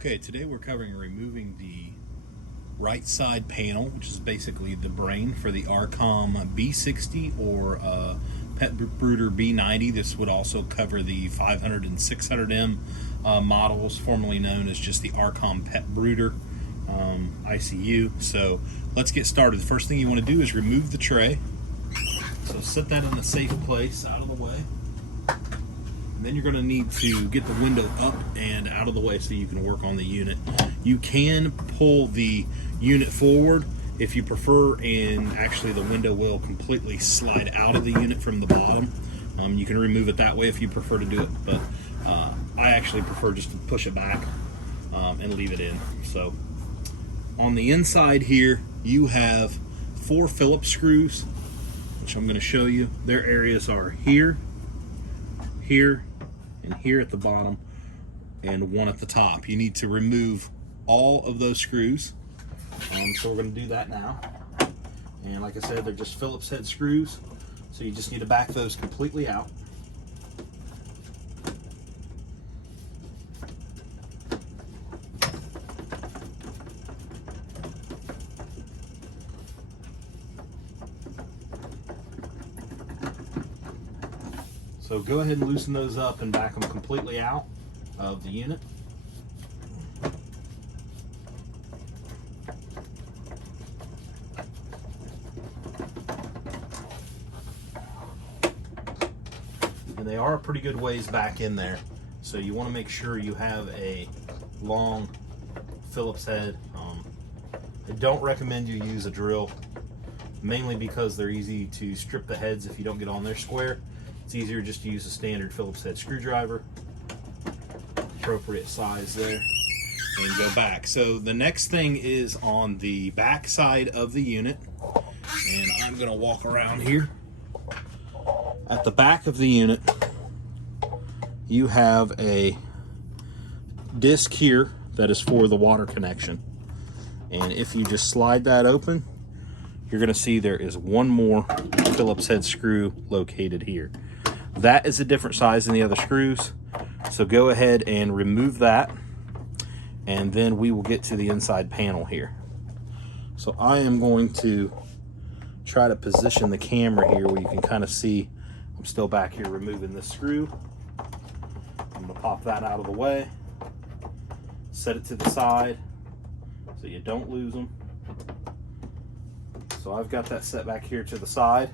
Okay, today we're covering removing the right side panel, which is basically the brain for the Rcom B60 or Brooder B90. This would also cover the 500 and 600M models, formerly known as just the Rcom Brooder ICU. So let's get started. The first thing you want to do is remove the tray. So set that in a safe place out of the way. And then you're going to need to get the window up and out of the way so you can work on the unit. You can pull the unit forward if you prefer, and actually the window will completely slide out of the unit from the bottom. You can remove it that way if you prefer to do it, but I actually prefer just to push it back and leave it in. So on the inside here, you have 4 Phillips screws, which I'm going to show you. Their areas are here, here, and here at the bottom, and one at the top. You need to remove all of those screws. So we're going to do that now. And like I said, they're just Phillips head screws, so you just need to back those completely out. So go ahead and loosen those up and back them completely out of the unit. And they are a pretty good ways back in there. So you want to make sure you have a long Phillips head. I don't recommend you use a drill, mainly because they're easy to strip the heads if you don't get on there square. It's easier just to use a standard Phillips head screwdriver, appropriate size there, and go back. So the next thing is on the back side of the unit, and I'm going to walk around here. At the back of the unit, you have a disc here that is for the water connection, and if you just slide that open, you're going to see there is one more Phillips head screw located here. That is a different size than the other screws, so go ahead and remove that, and then we will get to the inside panel here. So I am going to try to position the camera here where you can kind of see I'm still back here removing this screw. I'm going to pop that out of the way, set it to the side so you don't lose them. So I've got that set back here to the side.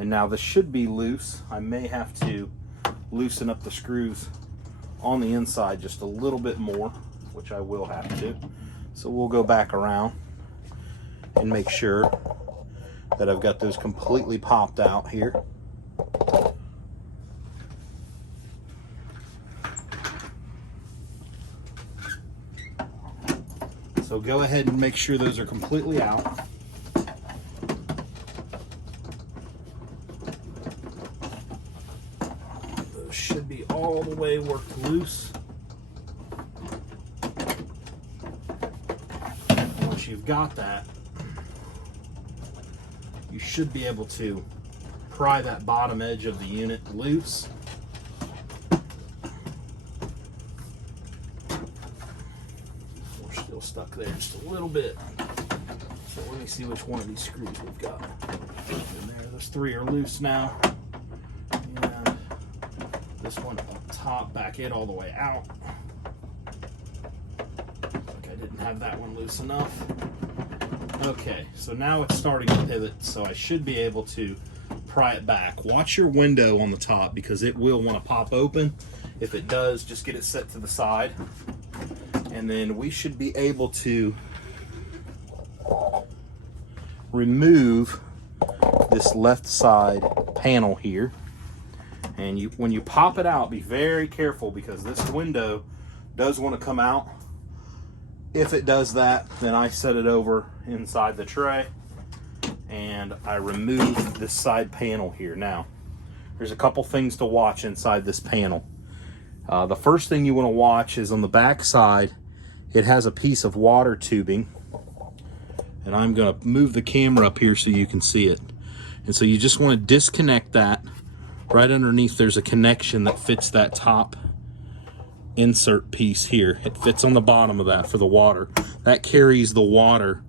And now this should be loose. I may have to loosen up the screws on the inside just a little bit more, which I will have to. So we'll go back around and make sure that I've got those completely popped out here. So go ahead and make sure those are completely out. Should be all the way worked loose. Once you've got that, you should be able to pry that bottom edge of the unit loose. We're still stuck there just a little bit. So let me see which one of these screws we've got in there. Those 3 are loose now. This one up top, back it all the way out. Like I didn't have that one loose enough. Okay, so now it's starting to pivot, so I should be able to pry it back. Watch your window on the top because it will want to pop open. If it does, just get it set to the side. And then we should be able to remove this left side panel here. And when you pop it out, be very careful because this window does want to come out. If it does that, then I set it over inside the tray and I remove this side panel here. Now, there's a couple things to watch inside this panel. The first thing you want to watch is on the back side, it has a piece of water tubing. And I'm going to move the camera up here so you can see it. And so you just want to disconnect that. Right underneath there's a connection that fits that top insert piece here. It fits on the bottom of that for the water. That carries the water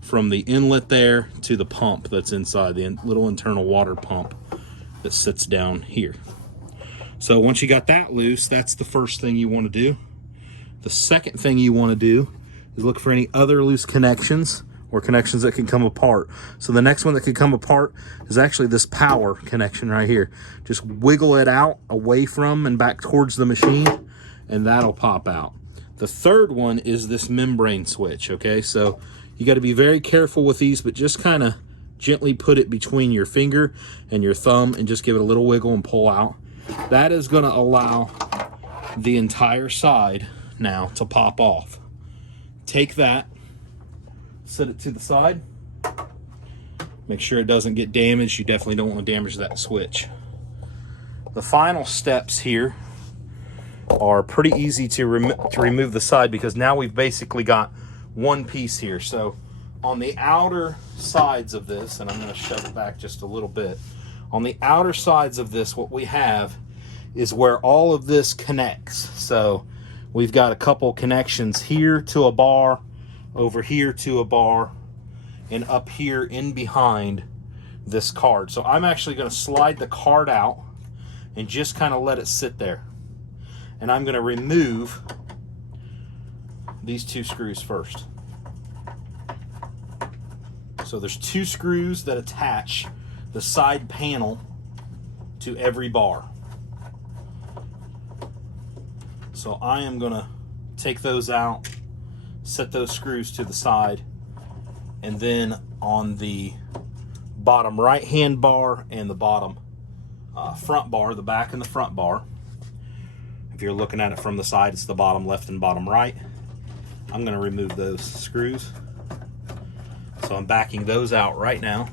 from the inlet there to the pump that's inside, the little internal water pump that sits down here. So once you got that loose, that's the first thing you want to do. The second thing you want to do is look for any other loose connections or connections that can come apart. So the next one that could come apart is actually this power connection right here. Just wiggle it out away from and back towards the machine, and that'll pop out. The third one is this membrane switch, okay? So you got to be very careful with these, but just kind of gently put it between your finger and your thumb and just give it a little wiggle and pull out. That is going to allow the entire side now to pop off. Take that, set it to the side. Make sure it doesn't get damaged. You definitely don't want to damage that switch. The final steps here are pretty easy to remove the side, because now we've basically got one piece here. So on the outer sides of this, and I'm going to shove it back just a little bit, on the outer sides of this, what we have is where all of this connects. So we've got a couple connections here to a bar, over here to a bar, and up here in behind this card. So I'm actually going to slide the card out and just kind of let it sit there. And I'm going to remove these two screws first. So there's two screws that attach the side panel to every bar. So I am going to take those out, set those screws to the side, and then on the bottom right hand bar and the bottom front bar, the back and the front bar, if you're looking at it from the side, it's the bottom left and bottom right. I'm going to remove those screws. So I'm backing those out right now.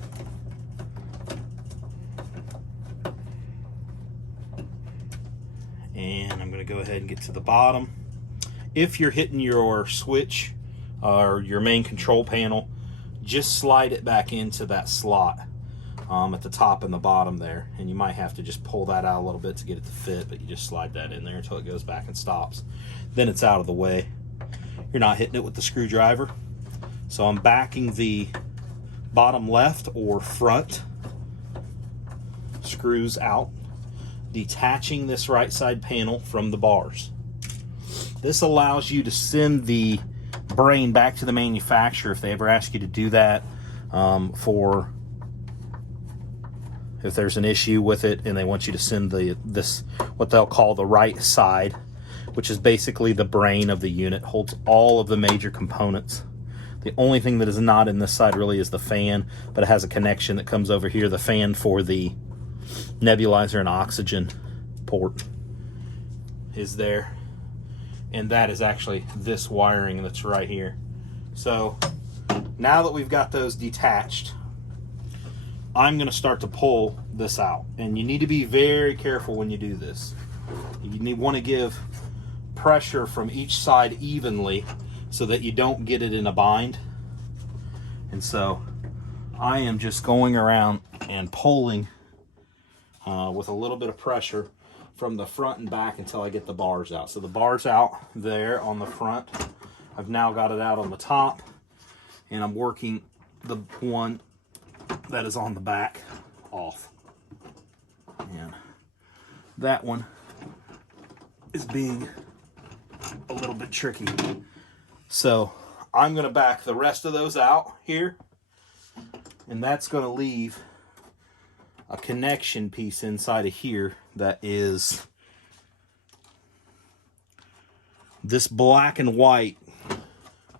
And I'm going to go ahead and get to the bottom. If you're hitting your switch or your main control panel, just slide it back into that slot at the top and the bottom there. And you might have to just pull that out a little bit to get it to fit, but you just slide that in there until it goes back and stops. Then it's out of the way. You're not hitting it with the screwdriver. So I'm backing the bottom left or front screws out, detaching this right side panel from the bars. This allows you to send the brain back to the manufacturer if they ever ask you to do that, for if there's an issue with it and they want you to send this what they'll call the right side, which is basically the brain of the unit, holds all of the major components. The only thing that is not in this side really is the fan, but it has a connection that comes over here, the fan for the nebulizer and oxygen port is there. And that is actually this wiring that's right here. So now that we've got those detached, I'm going to start to pull this out. And you need to be very careful when you do this. You want to give pressure from each side evenly so that you don't get it in a bind. And so I am just going around and pulling with a little bit of pressure from the front and back until I get the bars out. So the bar's out there on the front. I've now got it out on the top, and I'm working the one that is on the back off. And that one is being a little bit tricky. So I'm going to back the rest of those out here, and that's going to leave a connection piece inside of here that is this black and white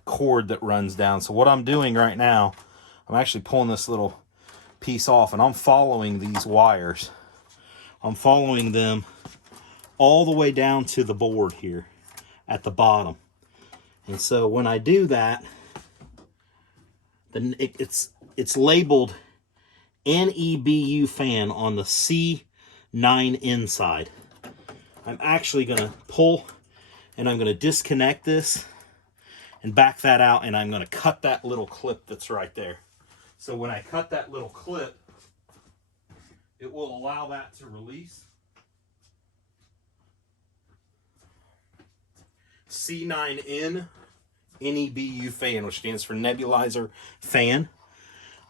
cord that runs down. So what I'm doing right now, I'm actually pulling this little piece off, and I'm following these wires. I'm following them all the way down to the board here at the bottom. And so when I do that, then it's labeled NEBU fan on the C9N side. I'm actually going to pull, and I'm going to disconnect this and back that out, and I'm going to cut that little clip that's right there. So when I cut that little clip, it will allow that to release. C9N NEBU fan, which stands for nebulizer fan.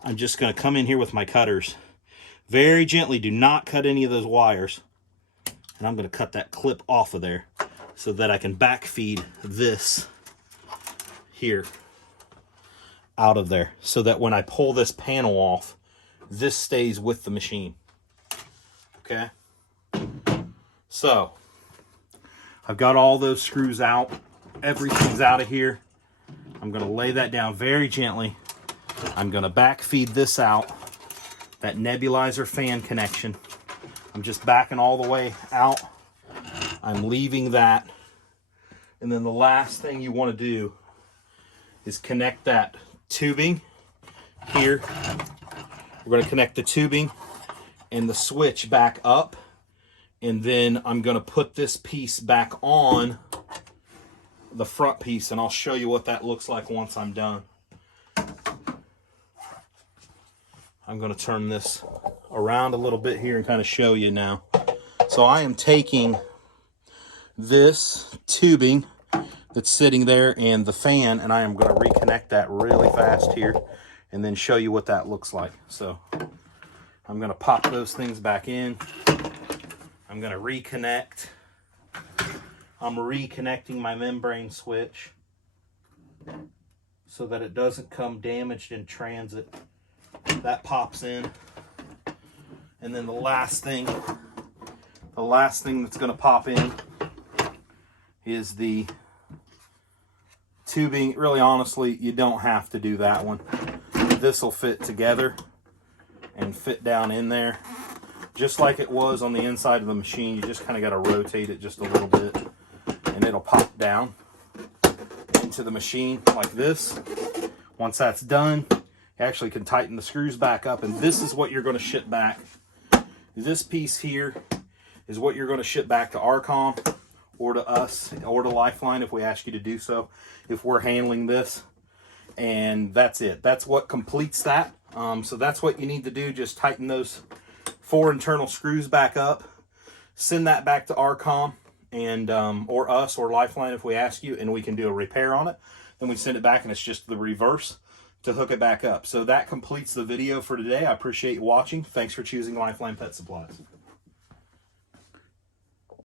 I'm just going to come in here with my cutters. Very gently, do not cut any of those wires. And I'm going to cut that clip off of there so that I can backfeed this here out of there, so that when I pull this panel off, this stays with the machine. Okay? So, I've got all those screws out. Everything's out of here. I'm going to lay that down very gently. I'm going to backfeed this out, that nebulizer fan connection. I'm just backing all the way out. I'm leaving that. And then the last thing you want to do is connect that tubing here. We're going to connect the tubing and the switch back up. And then I'm going to put this piece back on the front piece, and I'll show you what that looks like once I'm done. I'm going to turn this around a little bit here and kind of show you now. So I am taking this tubing that's sitting there and the fan, and I am going to reconnect that really fast here and then show you what that looks like. So I'm going to pop those things back in. I'm going to reconnect. I'm reconnecting my membrane switch so that it doesn't come damaged in transit. That pops in. And then the last thing that's going to pop in is the tubing. Really, honestly, you don't have to do that one. This will fit together and fit down in there just like it was on the inside of the machine. You just kind of got to rotate it just a little bit and it'll pop down into the machine like this. Once that's done, you actually can tighten the screws back up, and this is what you're going to ship back. This piece here is what you're going to ship back to Rcom or to us or to Lifeline if we ask you to do so, if we're handling this. And that's it. That's what completes that. So that's what you need to do. Just tighten those 4 internal screws back up, send that back to Rcom and or us or Lifeline if we ask you, and we can do a repair on it. Then we send it back, and it's just the reverse to hook it back up. So that completes the video for today. I appreciate you watching. Thanks for choosing Lifeline Pet Supplies.